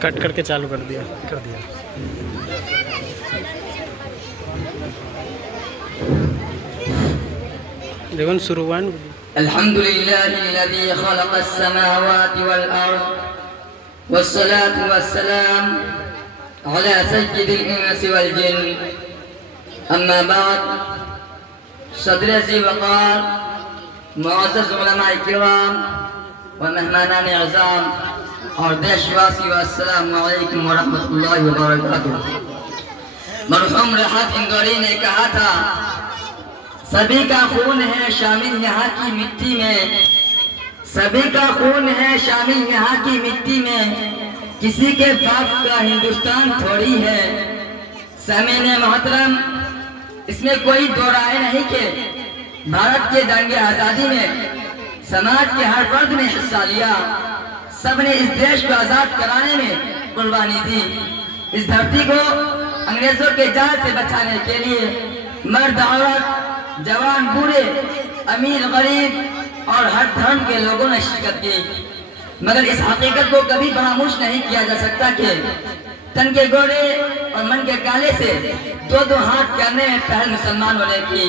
کٹ کر کے چالو کر دیا دیکھو شروع ہوا ہے. الحمد لله الذي خلق السماوات والأرض والصلاة والسلام على سيد الإنس والجن. أما بعد، صدر ذي وقار، معزز علماء کرام و مہمانان اعظام اور دیش واسی، السلام علیکم ورحمۃ اللہ وبرکاتہ. مرحوم رحت اندوری نے کہا تھا، سبھی کا خون ہے شامل یہاں کی مٹی میں، سبھی کا خون ہے شامل یہاں کی مٹی میں، کسی کے باپ کا ہندوستان تھوڑی ہے. سامعین محترم، اس میں کوئی دو رائے نہیں کہ بھارت کے جنگ آزادی میں سماج کے ہر فرد نے حصہ لیا. سب نے اس دیش کو آزاد کرانے میں قربانی دی. اس دھرتی کو انگریزوں کے جال سے بچانے کے لیے مرد عورت، جوان بوڑھے، امیر غریب اور ہر دھرم کے لوگوں نے شرکت کی. مگر اس حقیقت کو کبھی فراموش نہیں کیا جا سکتا کہ تن کے گورے اور من کے کالے سے دو دو ہاتھ کرنے میں پہل مسلمانوں نے کی.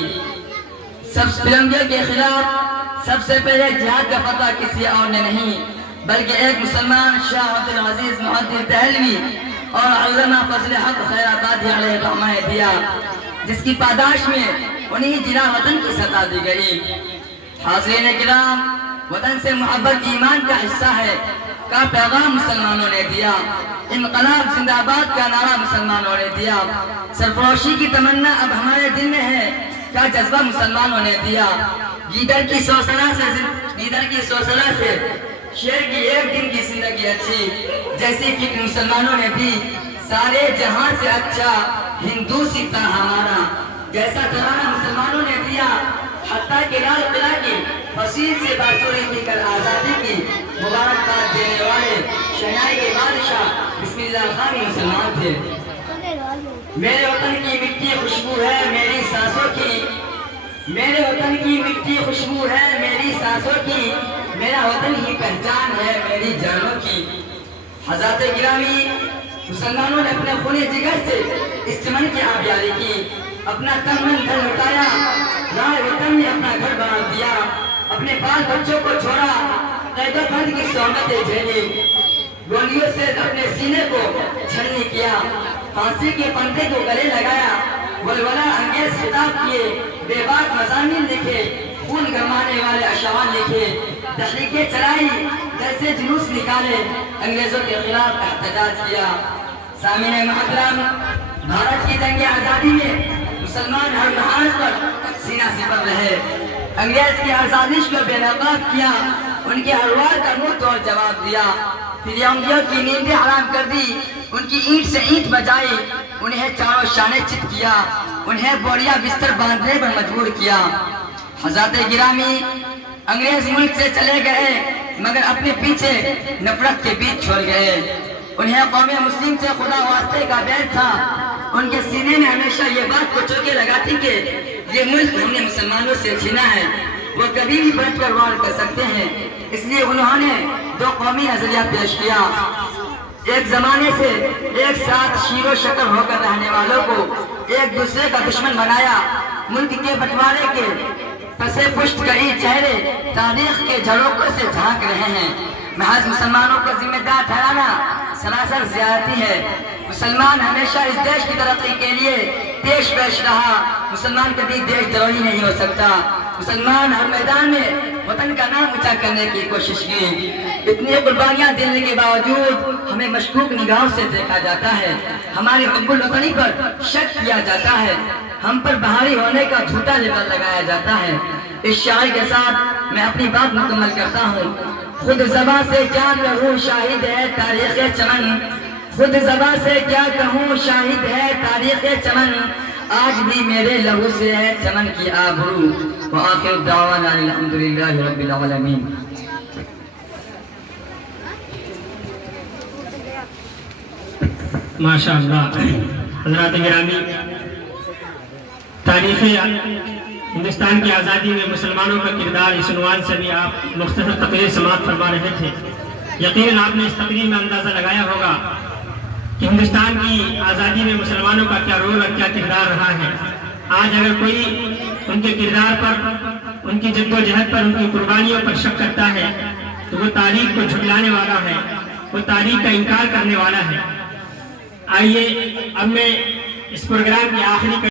سب فلمبیا کے خلاف سب سے پہلے جہاد کا فتح کسی اور نے نہیں بلکہ ایک مسلمان شاہ عبد العزیز محدث دہلوی اور علامہ فضل حق خیر آبادی علیہ الرحمہ نے دیا، جس کی پاداش میں انہیں جلا وطن کی سزا دی گئی. حاضرین کرام، وطن سے محبت ایمان کا حصہ ہے کا پیغام مسلمانوں نے دیا. انقلاب زندہ آباد کا نعرہ مسلمانوں نے دیا. سرفروشی کی تمنا اب ہمارے دل میں ہے کا جذبہ مسلمانوں نے دیا. لیڈر کی سوسلہ سے شیر کی ایک دن کی زندگی اچھی جیسی فکر مسلمانوں نے دی. سارے جہاں سے اچھا ہندو سکھتا ہمارا جیسا ترانہ مسلمانوں نے دیا. حتیٰ کہ لال قلعہ کی فصیل سے باسوری کی کر آزادی کی مبارکباد دینے والے شہنائی کے بادشاہ بسم اللہ خان مسلمان تھے. میرے وطن کی مٹی خوشبو ہے میری سانسوں کی، میرے وطن کی مٹی خوشبو ہے میری سانسوں کی، میرا وطن ہی پہچان ہے میری جانوں کی. حضرات گرامی، مسلمانوں نے اپنے خون جگر سے اس چمن کی آبیاری کی، اپنا تن من دھن لٹایا، رائے وطن میں اپنا گھر بنا دیا، اپنے بال بچوں کو چھوڑا، قید و بند کی صحبتیں جھیلی، گولیوں سے اپنے سینے کو چھلنی کیا، پھانسی کے پنکھے کو گلے لگایا، ولولہ انگیز خطاب کیے، بے باک مضامین لکھے، خون گرمانے والے اشعار لکھے، تحریکیں چلائی، جیسے جلوس نکالے، انگریزوں کے خلاف احتجاج کیا. سامعین محترم، بھارت کی جنگ آزادی میں مسلمان ہر محاذ پر سینہ سپر رہے. انگریز کی ہر سازش کو بے نقاب کیا، ان کے ہر وار کا منہ توڑ جواب دیا. فلمبیوں کی نیندیں حرام کر دی، ان کی اینٹ سے اینٹ بجائی، انہیں چاروں شانے چت کیا، انہیں بوریا بستر باندھنے پر مجبور کیا. حضرات گرامی، انگریز ملک سے چلے گئے مگر اپنے پیچھے نفرت کے بیچ چھوڑ گئے. انہیں قوم مسلم سے خدا واسطے کا بیل تھا. ان کے سینے میں ہمیشہ یہ بات کو چوکے لگاتی کہ یہ ملک ہم نے مسلمانوں سے چھینا ہے، وہ کبھی بھی پلٹ کر وار کر سکتے ہیں. اس لیے انہوں نے دو قومی نظریہ پیش کیا. ایک زمانے سے ایک ساتھ شیر و شکر ہو کر رہنے والوں کو ایک دوسرے کا دشمن بنایا. ملک کے بٹوارے کے پسے پشت کئی چہرے تاریخ کے جھروکوں سے جھانک رہے ہیں. محض مسلمانوں کو ذمہ دار ٹھہرانا سراسر زیادتی ہے. مسلمان ہمیشہ اس دیش کی ترقی کے لیے پیش رہا. مسلمان کبھی دیش دروہی نہیں ہو سکتا. مسلمان ہر میدان میں وطن کا نام اونچا کرنے کی کوشش کی. اتنی قربانیاں دینے کے باوجود ہمیں مشکوک نگاہوں سے دیکھا جاتا ہے، ہمارے حب الوطنی پر شک کیا جاتا ہے، ہم پر بہاری ہونے کا جھوٹا لیبل لگایا جاتا ہے. اس شاعری کے ساتھ میں اپنی بات مکمل کرتا ہوں. خود زباں سے کیا کہوں شاہد ہے تاریخ چمن، خود زباں سے کیا کہوں شاہد ہے تاریخ چمن، آج بھی میرے لہو سے ہے چمن کی آبرو. وآخر دعوانا الحمدللہ رب العالمین. ماشاءاللہ. حضرات گرامی، تاریخ ہندوستان کی آزادی میں مسلمانوں کا کردار اس عنوان سے بھی آپ مختصر تقریر سماعت فرما رہے تھے. یقیناً آپ نے اس تقریر میں اندازہ لگایا ہوگا کہ ہندوستان کی آزادی میں مسلمانوں کا کیا رول اور کیا کردار رہا ہے۔ آج اگر کوئی ان کے کردار پر، ان کی جد و جہد پر، ان کی قربانیوں پر شک کرتا ہے تو وہ تاریخ کو جھٹلانے والا ہے، وہ تاریخ کا انکار کرنے والا ہے۔ آئیے اب میں اس پروگرام کی آخری